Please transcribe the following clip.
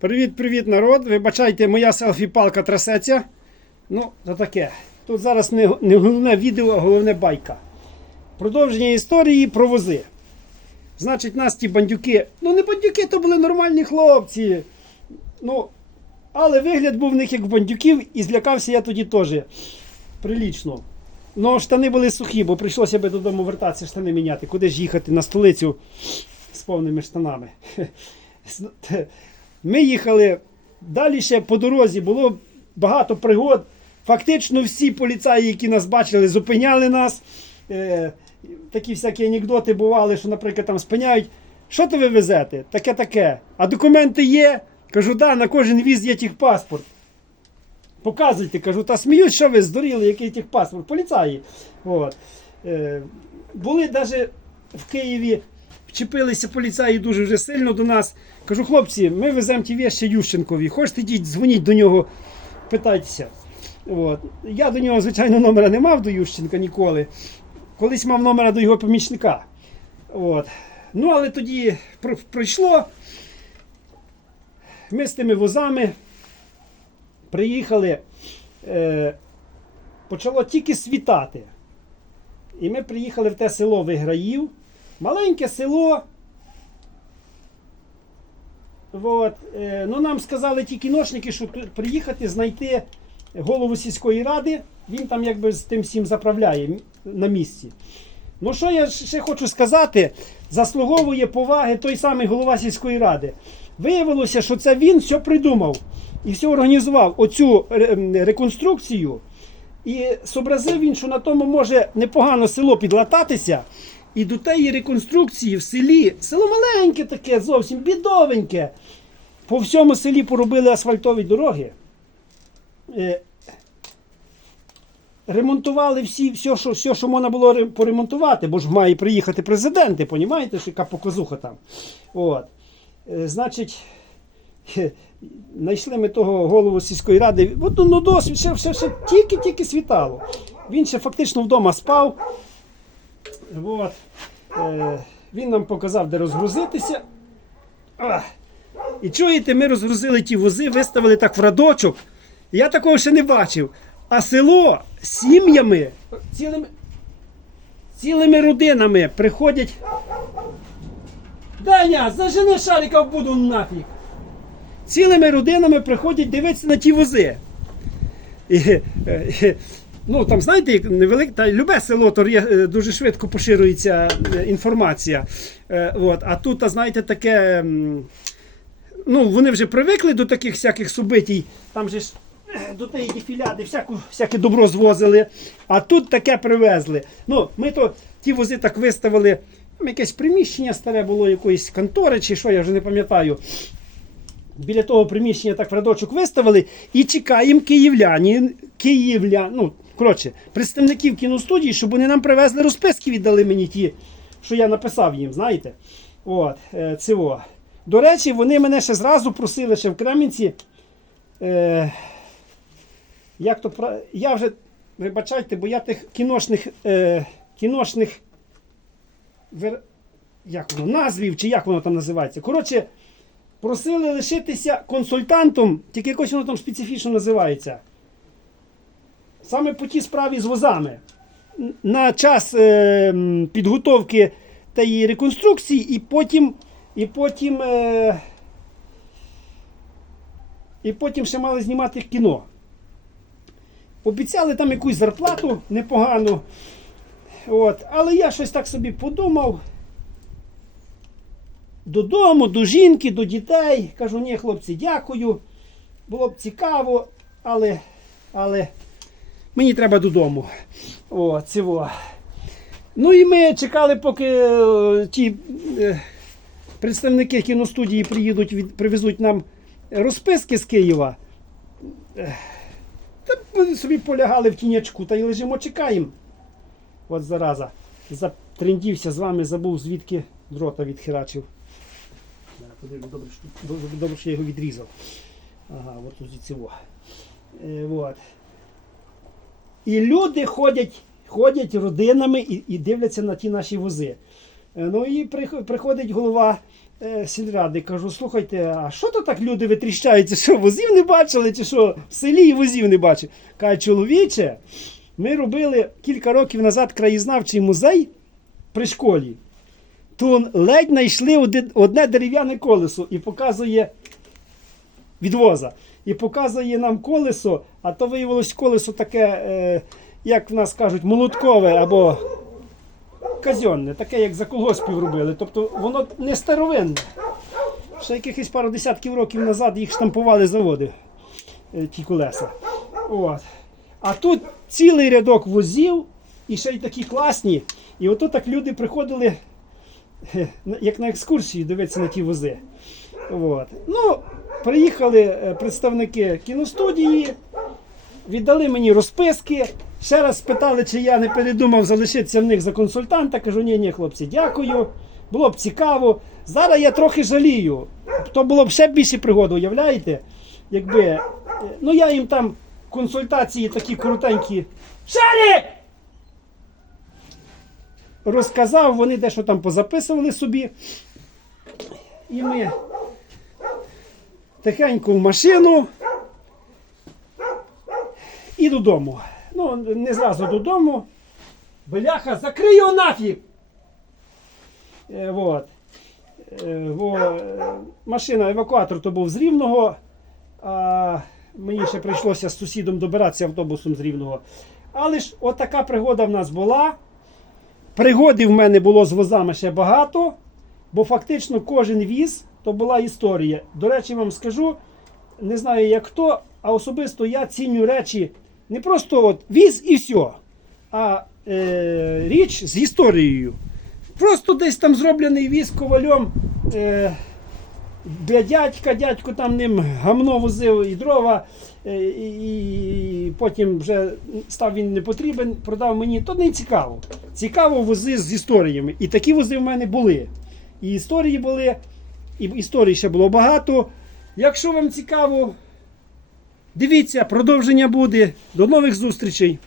Привіт-привіт, народ. Вибачайте, моя селфі-палка трясеться. Ну, то таке. Тут зараз не, не головне відео, а головне байка. Продовження історії про вози. Значить, нас ті бандюки. Ну, не бандюки, то були нормальні хлопці. Ну, але вигляд був в них як бандюків, і злякався я тоді теж. Прилічно. Ну, штани були сухі, бо прийшлося би додому вертатися, штани міняти. Куди ж їхати на столицю з повними штанами. Ми їхали далі ще по дорозі, було багато пригод. Фактично всі поліцаї, які нас бачили, зупиняли нас. Е, такі всякі анекдоти бували, що, наприклад, там спиняють. Що то ви везете? Таке таке. А документи є? Кажу, да, на кожен віз є техпаспорт. Показуйте, кажу, та сміють, що ви здуріли, який техпаспорт? Поліцаї. От. Е, були навіть в Києві, вчепилися поліцаї дуже вже сильно до нас. Кажу, хлопці, ми веземо ті вещі Ющенкові. Хочете йдіть, дзвоніть до нього, питайтеся. От. Я до нього, звичайно, номера не мав до Ющенка ніколи. Колись мав номера до його помічника. От. Ну, але тоді про- пройшло. Ми з тими возами приїхали. Е, почало тільки світати. І ми приїхали в те село Виграїв. Маленьке село. От. Е, ну, нам сказали ті кіношники, що приїхати, знайти голову сільської ради. Він там якби з тим всім заправляє на місці. Ну, що я ще хочу сказати, заслуговує поваги той самий голова сільської ради. Виявилося, що це він все придумав і все організував оцю реконструкцію. І зобразив він, що на тому може непогано село підлататися. І до тієї реконструкції в селі, село маленьке таке, зовсім бідовеньке. По всьому селі поробили асфальтові дороги. Е, ремонтували всі, все, що, все, що можна було поремонтувати, бо ж має приїхати президент, ти розумієте, що яка показуха там. От. Е, значить, знайшли ми того голову сільської ради. От, ну, досвід, ще, ще, ще тільки-тільки світало. Він ще фактично вдома спав. От. Е, він нам показав, де розгрузитися. Ах. І чуєте, ми розгрузили ті вози, виставили так в радочок. Я такого ще не бачив. А село сім'ями, цілими, цілими родинами приходять. Даня, зажени шарика буду нафіг. Цілими родинами приходять дивитися на ті вози. І, е, е, ну, там, знаєте, як невелик, та любе село, то е, дуже швидко поширюється е, інформація. Е, от. А тут, а, знаєте, таке. Ну, вони вже привикли до таких всяких субитій. Там же ж е, до тієї дефіляди всяку, всяке добро звозили, а тут таке привезли. Ну, ми то ті вози так виставили. Там якесь приміщення старе було якоїсь контори чи що, я вже не пам'ятаю. Біля того приміщення так в рядочок виставили і чекаємо київляні, київля, ну, коротше, представників кіностудії, щоб вони нам привезли розписки, віддали мені ті, що я написав їм, знаєте. От, е, цього. До речі, вони мене ще зразу просили ще в Кремінці. Е, як то Я вже, вибачайте, бо я тих кіношних, е, кіношних вир... як воно, назвів, чи як воно там називається. Коротше, просили лишитися консультантом, тільки якось воно там специфічно називається. Саме по тій справі з возами. На час е, підготовки тієї реконструкції, і потім, і потім, е, і потім ще мали знімати кіно. Обіцяли там якусь зарплату непогану. От. Але я щось так собі подумав. Додому, до жінки, до дітей. Кажу, ні, хлопці, дякую. Було б цікаво, але, але мені треба додому. О, цього. Ну і ми чекали, поки е, ті е, представники кіностудії приїдуть, від, привезуть нам розписки з Києва. Та ми собі полягали в тінячку та й лежимо, чекаємо. От зараза. Затрендівся з вами, забув, звідки дрота відхерачив. Добре, що, я його відрізав. Ага, от тут цього. Е, от. І люди ходять, ходять родинами і, і дивляться на ті наші вози. Е, Ну і приходить голова е, сільради, кажу, слухайте, а що то так люди витріщаються? Що возів не бачили, чи що в селі і возів не бачили? Каже, чоловіче, ми робили кілька років назад краєзнавчий музей при школі. То ледь знайшли одне дерев'яне колесо і показує від воза. І показує нам колесо, а то виявилось колесо таке, е, як в нас кажуть, молоткове або казенне, таке, як за колгоспів робили. Тобто воно не старовинне. Ще якихось пару десятків років назад їх штампували заводи, е, ті колеса. От. А тут цілий рядок возів, і ще й такі класні. І ото так люди приходили, е, як на екскурсію, дивитися на ті вози. От. Ну, приїхали е, представники кіностудії, віддали мені розписки. Ще раз спитали, чи я не передумав залишитися в них за консультанта. Кажу, ні, ні, хлопці, дякую. Було б цікаво. Зараз я трохи жалію. То було б ще більше пригод, уявляєте? Якби. е, Ну я їм там консультації такі коротенькі. Шарик! Розказав, вони дещо там позаписували собі. І ми тихенько в машину і додому. Ну, не зразу додому. Бляха, закрий його нафіг! Е, вот. Е, во, е, машина, евакуатор то був з Рівного. А мені ще прийшлося з сусідом добиратися автобусом з Рівного. Але ж отака пригода в нас була. Пригодів в мене було з возами ще багато, бо фактично кожен віз то була історія. До речі, вам скажу, не знаю як хто, а особисто я ціню речі не просто от віз і все, а е, річ з історією. Просто десь там зроблений віз ковальом. Е, для дядька, дядько там ним гамно возив і дрова, е, і, потім вже став він не потрібен, продав мені. То не цікаво. Цікаво вози з історіями. І такі вози в мене були. І історії були, і історій ще було багато. Якщо вам цікаво, дивіться, продовження буде. До нових зустрічей!